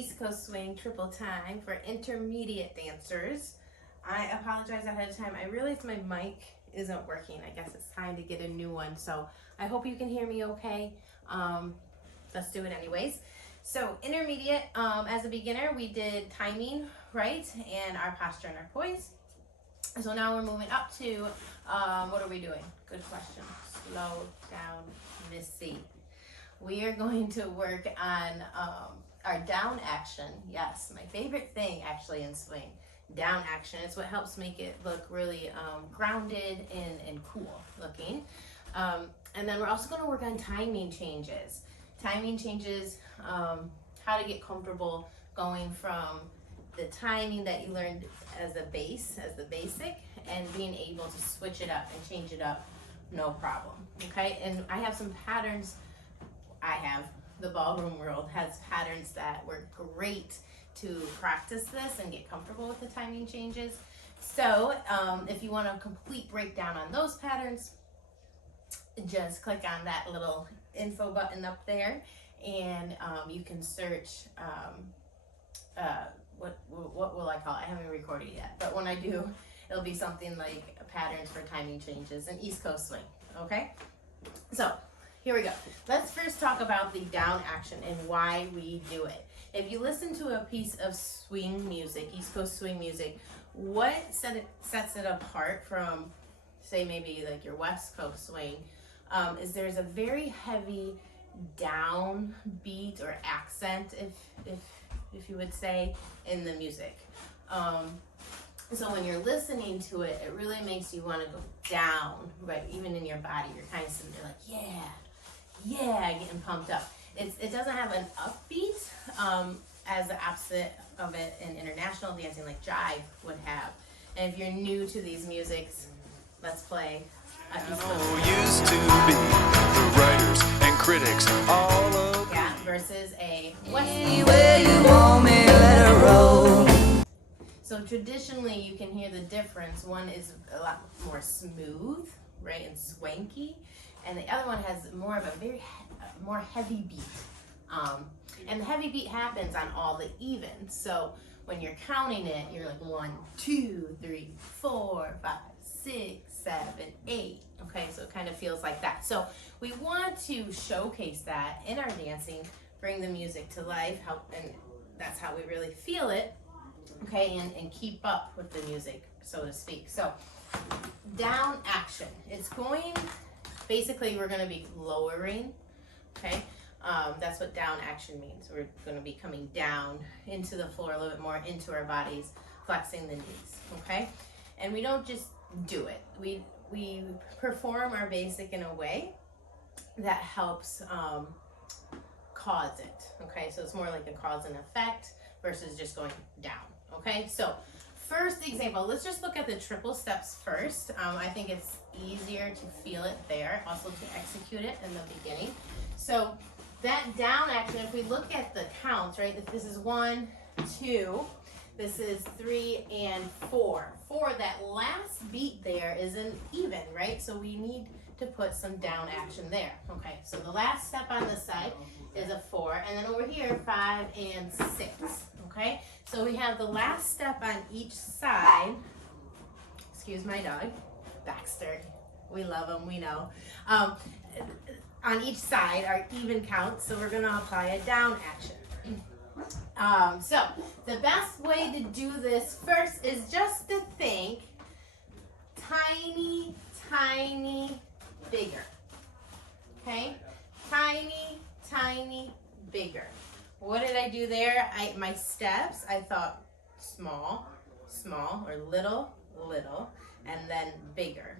East Coast Swing triple time for intermediate dancers. I apologize ahead of time. I realized my mic isn't working. I guess it's time to get a new one. So I hope you can hear me okay. Let's do it anyways. So intermediate, as a beginner, we did timing, right? And our posture and our poise. So now we're moving up to, what are we doing? Good question. Slow down, Missy. We are going to work on our down action. Yes, my favorite thing actually in swing. Down action. It's what helps make it look really grounded and cool looking. And then we're also going to work on timing changes. Timing changes, how to get comfortable going from the timing that you learned as a base, as the basic, and being able to switch it up and change it up, no problem. Okay, and I have some patterns. The ballroom world has patterns that work great to practice this and get comfortable with the timing changes. So if you want a complete breakdown on those patterns, just click on that little info button up there, and you can search what will I call it? I haven't recorded it yet, but when I do, it'll be something like patterns for timing changes and East Coast swing. Okay, so here we go. Let's first talk about the down action and why we do it. If you listen to a piece of swing music, East Coast swing music, what sets it apart from, say, maybe like your West Coast swing, is there's a very heavy down beat or accent, if you would say, in the music. So when you're listening to it, it really makes you want to go down, right? Even in your body, you're kind of sitting there like, yeah, getting pumped up. It doesn't have an upbeat as the opposite of it in international dancing like jive would have. And if you're new to these musics, let's play. Used to be the writers and critics all of versus a West. Anywhere you want me, let her roll. So traditionally, you can hear the difference. One is a lot more smooth, right, and swanky, and the other one has more of a more heavy beat. And the heavy beat happens on all the evens. So when you're counting it, you're like 1, 2, 3, 4, 5, 6, 7, 8. Okay, so it kind of feels like that. So we want to showcase that in our dancing, bring the music to life, and that's how we really feel it. Okay, and keep up with the music, so to speak. So down action. It's going, basically we're going to be lowering, okay? That's what down action means. We're going to be coming down into the floor a little bit more, into our bodies, flexing the knees, okay? And we don't just do it. We perform our basic in a way that helps cause it, okay? So it's more like a cause and effect versus just going down, okay? So first example, let's just look at the triple steps first. I think it's easier to feel it there, also to execute it in the beginning. So that down action, if we look at the counts, right? If this is 1, 2, this is 3 and 4. 4, that last beat there isn't even, right? So we need to put some down action there. Okay, so the last step on this side is a 4, and then over here 5 and 6. Okay, so we have the last step on each side. Excuse my dog, Baxter. We love him, we know. On each side are even counts, so we're going to apply a down action. So the best way to do this first is just to think tiny, tiny, bigger. Okay? Tiny, tiny, bigger. What did I do there? My steps, I thought small, or little, and then bigger.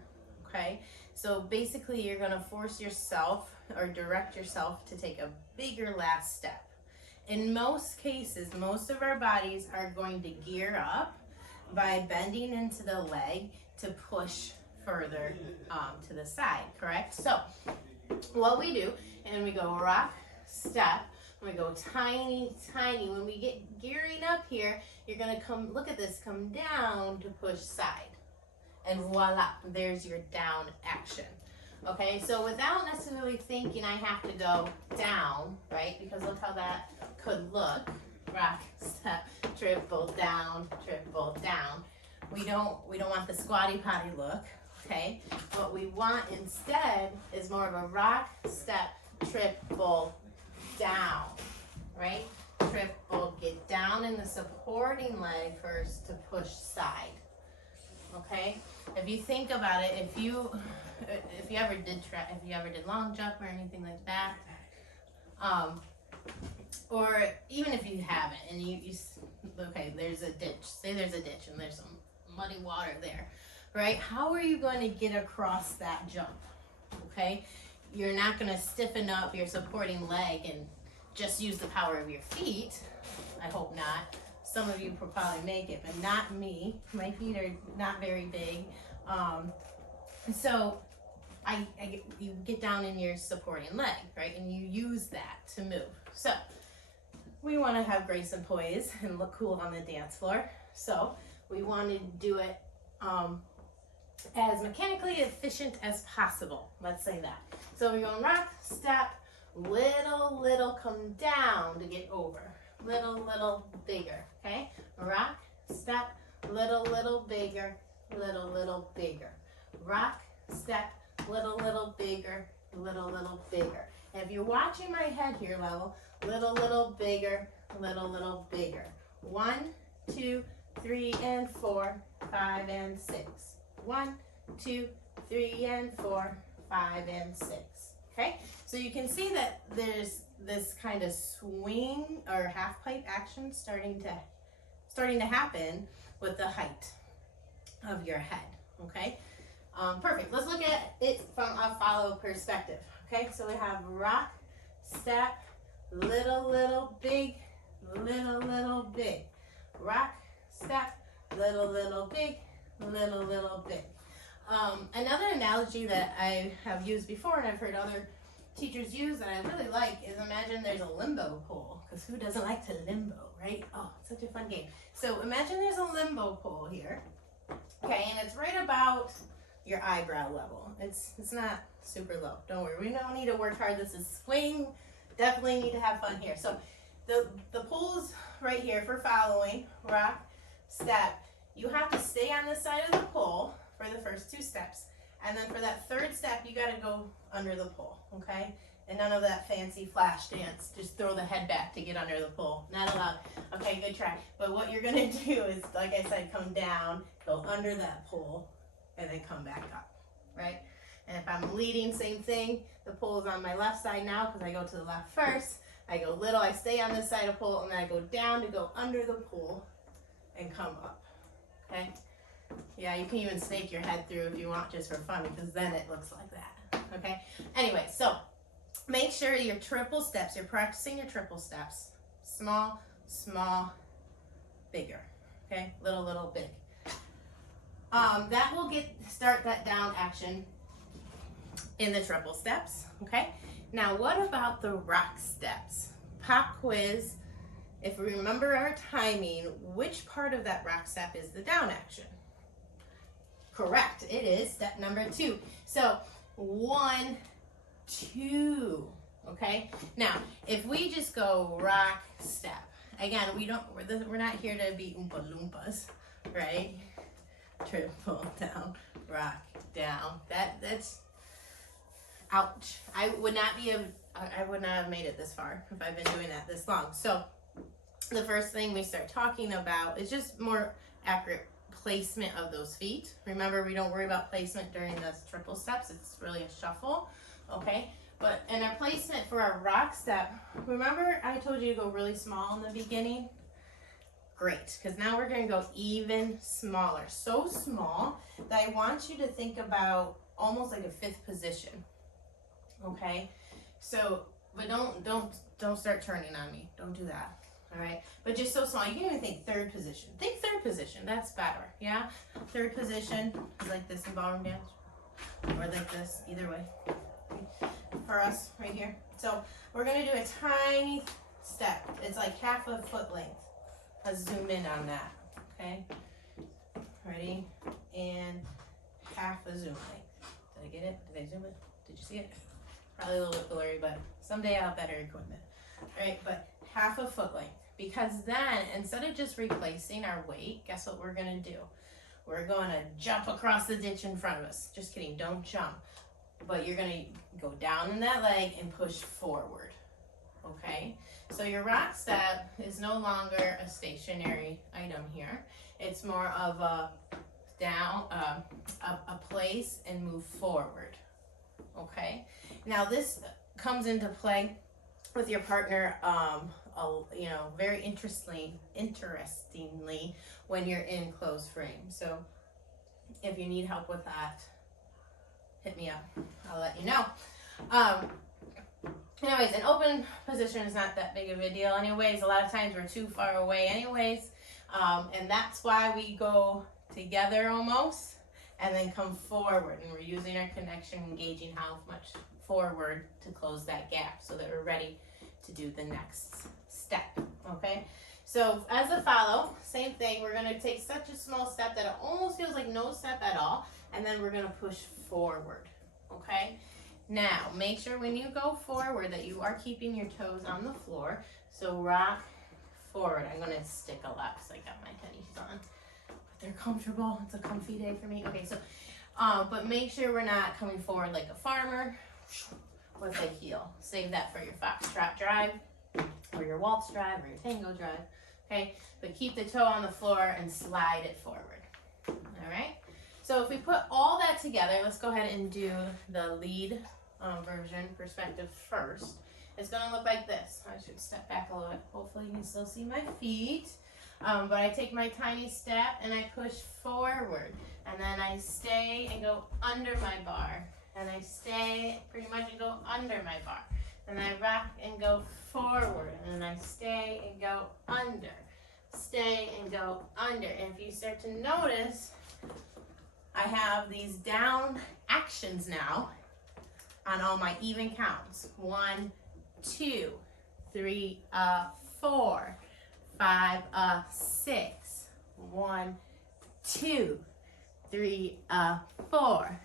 Okay? So basically you're going to force yourself or direct yourself to take a bigger last step. In most cases, most of our bodies are going to gear up by bending into the leg to push further to the side, correct? So what we do, and we go rock, step, we go tiny, tiny. When we get gearing up here, you're going to come, look at this, come down to push side. And voila, there's your down action. Okay, so without necessarily thinking I have to go down, right? Because look how that could look. rock, step, triple down, triple down. We don't want the squatty potty look, okay? What we want instead is more of a rock, step, triple down, right? Triple, get down in the supporting leg first to push side, okay? If you think about it, if you ever did long jump or anything like that, or even if you haven't and okay, there's a ditch, say there's a ditch and there's some muddy water there, right? How are you going to get across that jump? Okay, you're not going to stiffen up your supporting leg and just use the power of your feet. I hope not. Some of you will probably make it, but not me. My feet are not very big. So you get down in your supporting leg, right? And you use that to move. So we want to have grace and poise and look cool on the dance floor. So we want to do it as mechanically efficient as possible. Let's say that. So we're going rock, step, little, come down to get over. Little, bigger, okay? Rock, step, little, bigger, little, bigger. Rock, step, little, bigger, little, bigger. And if you're watching my head here level, little, bigger, little, bigger. 1, 2, 3, and 4, 5, and 6. 1, 2, 3, and 4, 5, and 6. Okay? So you can see that there's this kind of swing or half pipe action starting to happen with the height of your head. Okay? Perfect. Let's look at it from a follow perspective. Okay? So we have rock, step, little, big, little, big. Rock, step, little, big, little, big. Another analogy that I have used before and I've heard other teachers use that I really like is imagine there's a limbo pole, because who doesn't like to limbo, right? Oh, it's such a fun game. So imagine there's a limbo pole here, okay, and it's right about your eyebrow level. It's not super low. Don't worry, we don't need to work hard. This is swing. Definitely need to have fun here. So the pole's right here for following, rock, step. You have to stay on this side of the pole for the first 2 steps. And then for that 3rd step, you got to go under the pole, okay? And none of that fancy flash dance. Just throw the head back to get under the pole. Not allowed. Okay, good try. But what you're going to do is, like I said, come down, go under that pole, and then come back up, right? And if I'm leading, same thing. The pole is on my left side now because I go to the left first. I go little, I stay on this side of the pole, and then I go down to go under the pole and come up, okay? Yeah, you can even snake your head through if you want, just for fun, because then it looks like that, okay? Anyway, so make sure your triple steps, you're practicing your triple steps. Small, bigger, okay? Little, big. That will start that down action in the triple steps, okay? Now, what about the rock steps? Pop quiz. If we remember our timing, which part of that rock step is the down action? Correct, it is step number 2. So 1, 2, okay? Now, if we just go rock, step, again, we're not here to be Oompa Loompas, right? Triple down, rock, down. That's ouch. I would not have made it this far if I've been doing that this long. So the first thing we start talking about is just more accurate placement of those feet. Remember, we don't worry about placement during the triple steps. It's really a shuffle, okay? But in our placement for our rock step, remember I told you to go really small in the beginning? Great, because now we're going to go even smaller. So small that I want you to think about almost like a 5th position, okay? So, but don't start turning on me. Don't do that. All right, but just so small. You can even think 3rd position. Think 3rd position. That's better. Yeah, 3rd position is like this in ballroom dance, or like this. Either way, for us right here. So we're gonna do a tiny step. It's like half a foot length. Let's zoom in on that. Okay, ready? And half a zoom length. Did I get it? Did I zoom it? Did you see it? Probably a little bit blurry, but someday I'll have better equipment. All right, but half a foot length. because then instead of just replacing our weight, guess what we're gonna do? We're gonna jump across the ditch in front of us. Just kidding, don't jump. But you're gonna go down in that leg and push forward, okay? So your rock step is no longer a stationary item here. It's more of a down, a place and move forward, okay? Now this comes into play with your partner, you know, very interestingly, when you're in closed frame. So if you need help with that, hit me up. I'll let you know. Anyways, an open position is not that big of a deal. Anyways, a lot of times we're too far away. Anyways, and that's why we go together almost, and then come forward, and we're using our connection, engaging how much forward to close that gap, so that we're ready to do the next step. Okay. So as a follow, same thing. We're gonna take such a small step that it almost feels like no step at all, and then we're gonna push forward. Okay. Now, make sure when you go forward that you are keeping your toes on the floor. So rock forward. I'm going to stick a lot because I got my tennies on. But they're comfortable. It's a comfy day for me. Okay, so, but make sure we're not coming forward like a farmer with a heel. Save that for your foxtrot drive or your waltz drive or your tango drive. Okay, but keep the toe on the floor and slide it forward. All right. So if we put all that together, let's go ahead and do the lead version perspective first. It's going to look like this. I should step back a little bit. Hopefully you can still see my feet. But I take my tiny step and I push forward. And then I stay and go under my bar. And I stay pretty much and go under my bar. And I rock and go forward. And then I stay and go under. Stay and go under. And if you start to notice, I have these down actions now on all my even counts. 1, 2, 3, 4, 5, 6. 1, 2, 3, 4,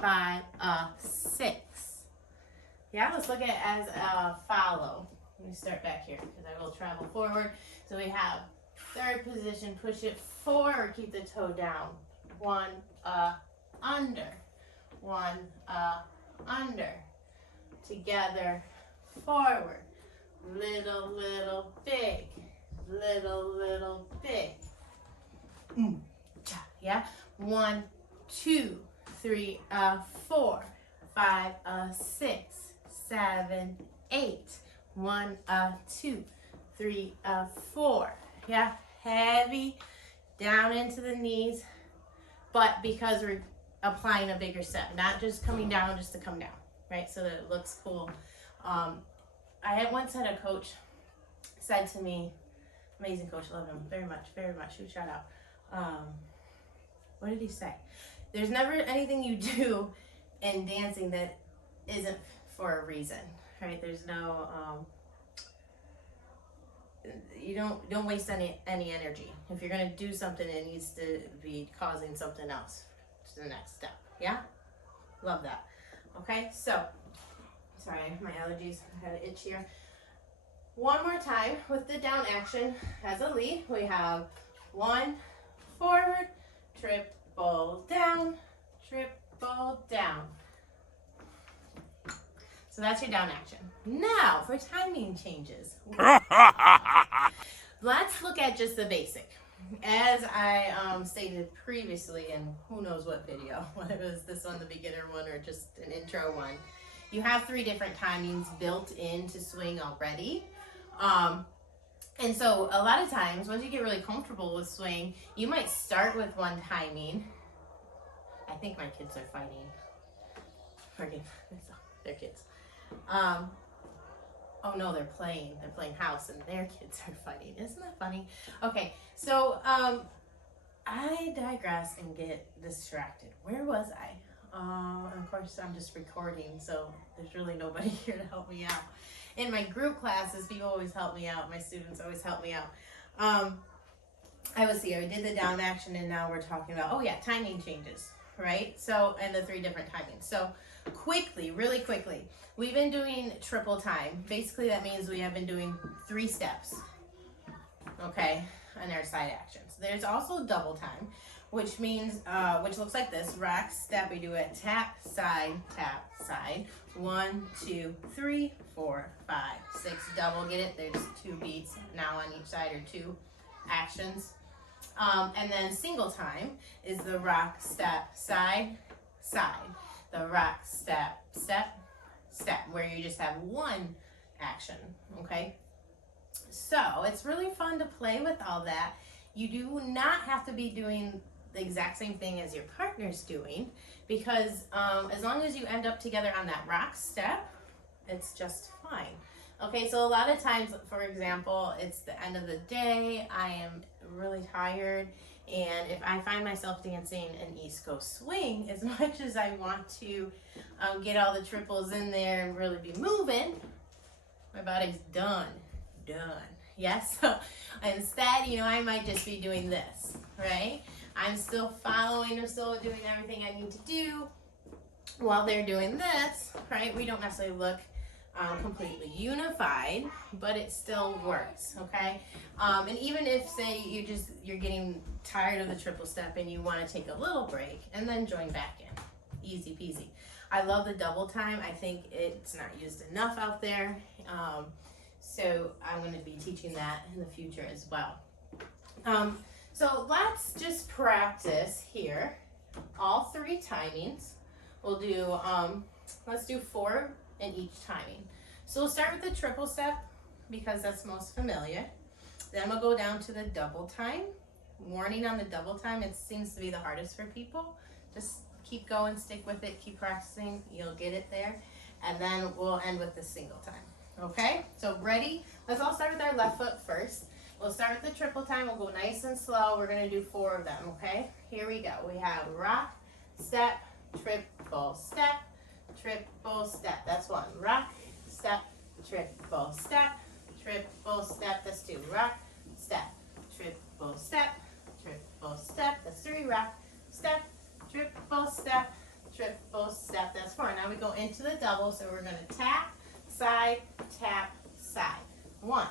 5, 6. Yeah, let's look at it as a follow. Let me start back here because I will travel forward. So we have third position, push it forward, keep the toe down. 1, under. 1, under. Together, forward. Little, little, big. Little, little, big. Yeah. 1, 2, 3, 4, 5, 6, 7, 8. 1, 2, 3, 4. Yeah. Heavy down into the knees, but because we're applying a bigger step, not just coming down just to come down, right? So that it looks cool. I had once had a coach said to me, amazing coach, love him very much, huge shout out. What did he say? There's never anything you do in dancing that isn't for a reason, right? There's no, you don't waste any energy. If you're gonna do something, it needs to be causing something else to the next step. Yeah, love that. Okay, so sorry, my allergies. I had an itch here. One more time with the down action as a lead. We have 1 forward, triple down, triple down. So that's your down action. Now for timing changes. Let's look at just the basic. As I stated previously in who knows what video, whether it was this one, the beginner one, or just an intro one, you have 3 different timings built into swing already. And so a lot of times, once you get really comfortable with swing, you might start with one timing. I think my kids are fighting. Forgive, they're kids. Oh no, they're playing house and their kids are fighting. Isn't that funny? Okay, so I digress and get distracted. Where was I? Of course, I'm just recording, so there's really nobody here to help me out. In my group classes, people always help me out. My students always help me out. I was here. We did the down action, and now we're talking about, oh yeah, timing changes, right? So, and the 3 different timings. So quickly, really quickly, we've been doing triple time. Basically, that means we have been doing 3 steps. okay, and our side actions. There's also double time, which means, which looks like this. Rock, step, we do a tap, side, 1, 2, 3, 4, 5, 6, double, get it? There's 2 beats now on each side, or 2 actions. And then single time is the rock, step, side, the rock, step, where you just have 1 action, okay? So it's really fun to play with all that. You do not have to be doing the exact same thing as your partner's doing, because as long as you end up together on that rock step, it's just fine. Okay, so a lot of times, for example, it's the end of the day, I am really tired, and if I find myself dancing an East Coast swing, as much as I want to get all the triples in there and really be moving, my body's done. Yes, so instead, you know, I might just be doing this, right? I'm still following, I'm still doing everything I need to do while they're doing this, right? We don't necessarily look completely unified, but it still works, okay? And even if, say, you're getting tired of the triple step and you want to take a little break and then join back in, easy peasy. I love the double time. I think it's not used enough out there, so I'm going to be teaching that in the future as well. So let's just practice here all 3 timings. We'll do, let's do 4 in each timing. So we'll start with the triple step because that's most familiar. Then we'll go down to the double time. Warning on the double time, it seems to be the hardest for people. Just keep going, stick with it, keep practicing, you'll get it there. And then we'll end with the single time. Okay, so ready? Let's all start with our left foot first. We'll start with the triple time. We'll go nice and slow. We're going to do 4 of them, okay? Here we go. We have rock, step, triple step, triple step. That's 1. Rock, step, triple step, triple step. That's 2. Rock, step, triple step, triple step. That's 3. Rock, step, triple step, triple step. That's 4. Now we go into the double, so we're going to tap, side, tap, side. 1.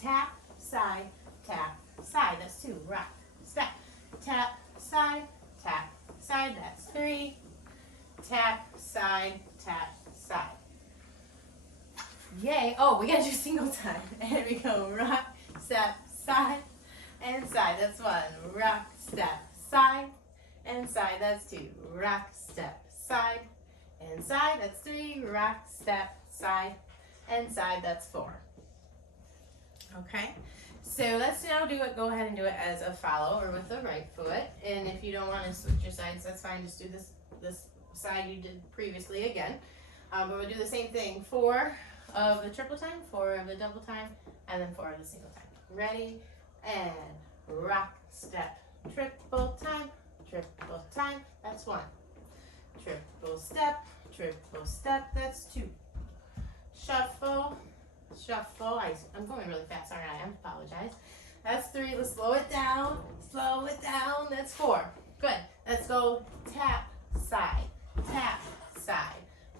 Tap, side, tap, side. That's 2. Rock, step, tap, side, that's 3. Tap, side, side. Yay. Oh, we gotta do single time. Here we go. Rock, step, side, and side. That's 1. Rock, step, side, and side. That's 2. Rock, step, side, and side. That's 3. Rock, step, side, and side. That's 4. Okay, so let's now do it. Go ahead and do it as a follow or with the right foot. And if you don't want to switch your sides, that's fine. Just do this side you did previously again. But we'll do the same thing. 4 of the triple time, 4 of the double time, and then 4 of the single time. Ready? And rock, step, triple time, that's 1. Triple step, that's 2. Shuffle, I'm going really fast, aren't I? I apologize. That's 3. Let's slow it down, that's 4. Good. Let's go tap, side,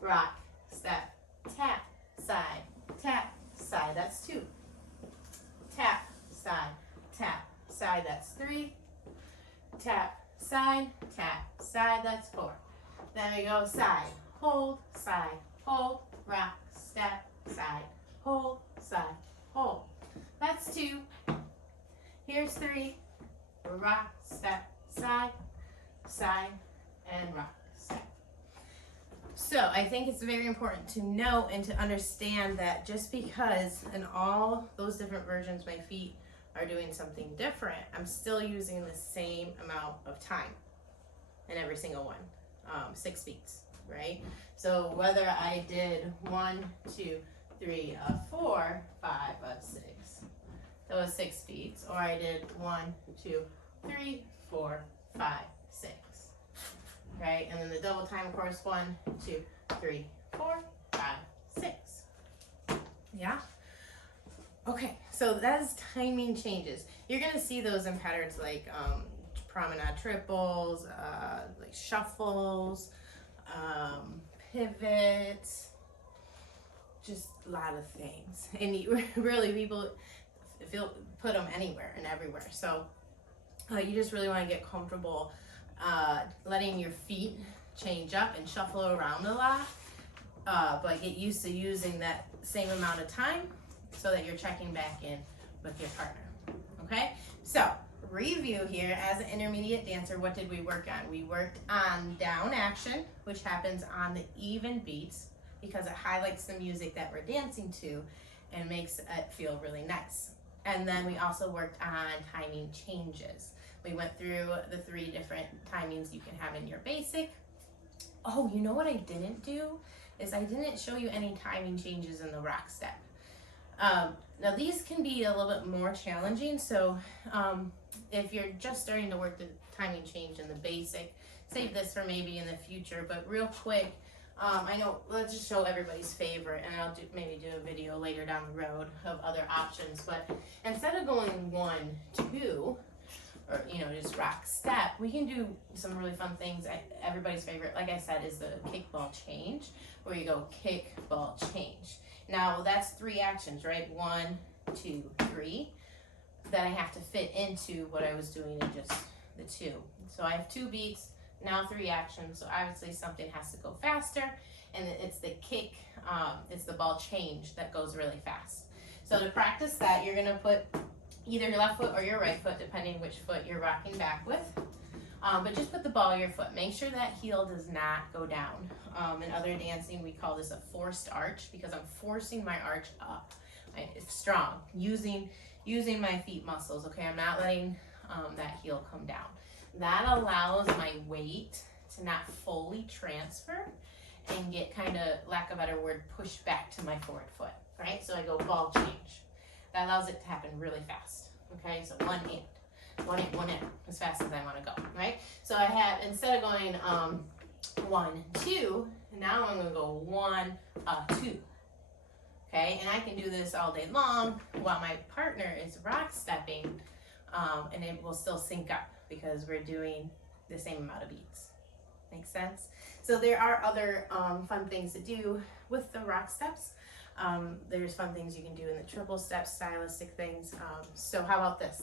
rock, step, tap, side, that's 2. Tap, side, that's 3. Tap, side, that's 4. Then we go side, hold, rock, step, side, hold, that's 2. Here's 3. Rock, step, side, and rock, step. So I think it's very important to know and to understand that just because in all those different versions my feet are doing something different, I'm still using the same amount of time in every single one. 6 beats, right? So whether I did 1, 2, 3, 4, 5, 6, that was 6 beats, or I did 1, 2, 3, 4, 5, 6, right? And then the double time, of course, 1, 2, 3, 4, 5, 6. Yeah? Okay, so that's timing changes. You're gonna see those in patterns like promenade triples, like shuffles, pivots, just a lot of things. And really, people if you'll put them anywhere and everywhere. So you just really want to get comfortable letting your feet change up and shuffle around a lot, but get used to using that same amount of time so that you're checking back in with your partner. Okay, so review here. As an intermediate dancer, what did we work on? We worked on down action, which happens on the even beats because it highlights the music that we're dancing to and makes it feel really nice. And then we also worked on timing changes. We went through the 3 different timings you can have in your basic. Oh, you know what I didn't do is I didn't show you any timing changes in the rock step. Now these can be a little bit more challenging, so if you're just starting to work the timing change in the basic, save this for maybe in the future. But real quick, I know, let's just show everybody's favorite, and I'll maybe do a video later down the road of other options. But instead of going 1, 2, or just rock step, we can do some really fun things. Everybody's favorite, like I said, is the kick ball change, where you go kick ball change. Now that's 3 actions, right? 1, 2, 3, that I have to fit into what I was doing in just the 2. So I have 2 beats, now 3 actions. So obviously something has to go faster, and it's the kick, it's the ball change that goes really fast. So to practice that, you're gonna put either your left foot or your right foot, depending which foot you're rocking back with. But just put the ball of your foot. Make sure that heel does not go down. In other dancing, we call this a forced arch because I'm forcing my arch up. It's strong, using my feet muscles, okay? I'm not letting that heel come down. That allows my weight to not fully transfer and get kind of, lack of a better word, pushed back to my forward foot, right? So I go ball change. That allows it to happen really fast, okay? So 1 in, as fast as I want to go, right? So I have, instead of going 1, 2, now I'm going to go 1, 2, okay? And I can do this all day long while my partner is rock stepping, and it will still sync up because we're doing the same amount of beats. Makes sense? So there are other fun things to do with the rock steps. There's fun things you can do in the triple steps, stylistic things. So how about this?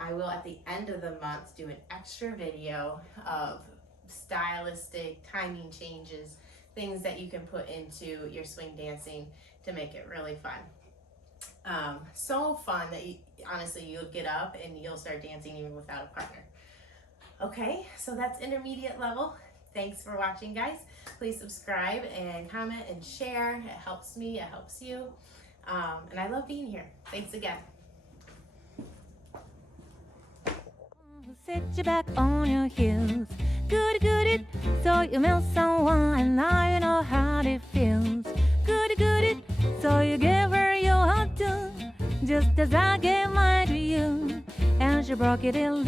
I will, at the end of the month, do an extra video of stylistic timing changes, things that you can put into your swing dancing to make it really fun. So fun that honestly you'll get up and you'll start dancing even without a partner. Okay, so that's intermediate level. Thanks for watching, guys. Please subscribe and comment and share. It helps me, it helps you. And I love being here. Thanks again. Sit you back on your heels. Goody goody, so you met someone and now you know how it feels. Goody goody, so you gave her your heart too, just as I gave mine to you, and she broke it in.